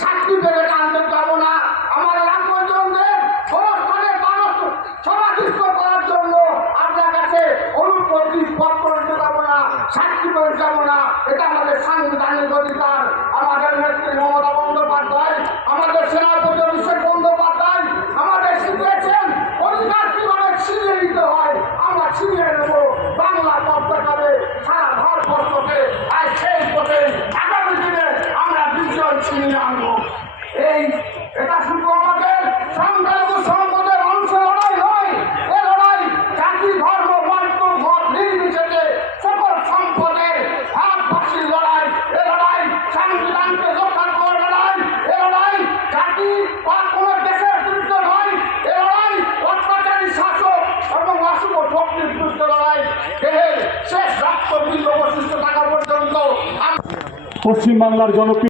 সাক্ষী পেলে আনতে পারবো না। আমাদের আপনজনদের সমস্থানের সমাধিস্থ করার জন্য আপনার কাছে অনুপ্রতি পত্র দিতে পারবো না, সাক্ষী পেতে যাবো না। এটা আমাদের সাংবিধানিক অধিকার। আমাদের নেত্রী মমতা বন্দ্যোপাধ্যায়, আমাদের সেনাপতি অভিষেক বন্দ্যোপাধ্যায় আমাদের শিখিয়েছেন অধিকার কিভাবে ছিনিয়ে নিতে হয়। আমরা ছিনিয়ে নেবো বাংলা পতাকাবে সারা ভারতবর্ষকে। আর সেই পথে আগামী দিনে আমরা বিজয় ছিনিয়ে আনবো। এটা শুধু আমাদের সংখ্যালঘু সম্পদের মানুষের লড়াই নয়, এ লড়াই জাতি ধর্ম বর্ণ মত নির্বিশেষে সকল সম্পদের ভাগবাসীর লড়াই। এ লড়াই সংবিধানকে রক্ষা করার লড়াই। এ লড়াই জাতি বা কোনো দেশের বিরুদ্ধে নয়। এ লড়াই অত্যাচারী শাসক এবং অশুভ শক্তির বিরুদ্ধে লড়াই। দেহের শেষ রক্তবিন্দু অবশিষ্ট থাকা পর্যন্ত পশ্চিমবাংলার জনপ্রিয়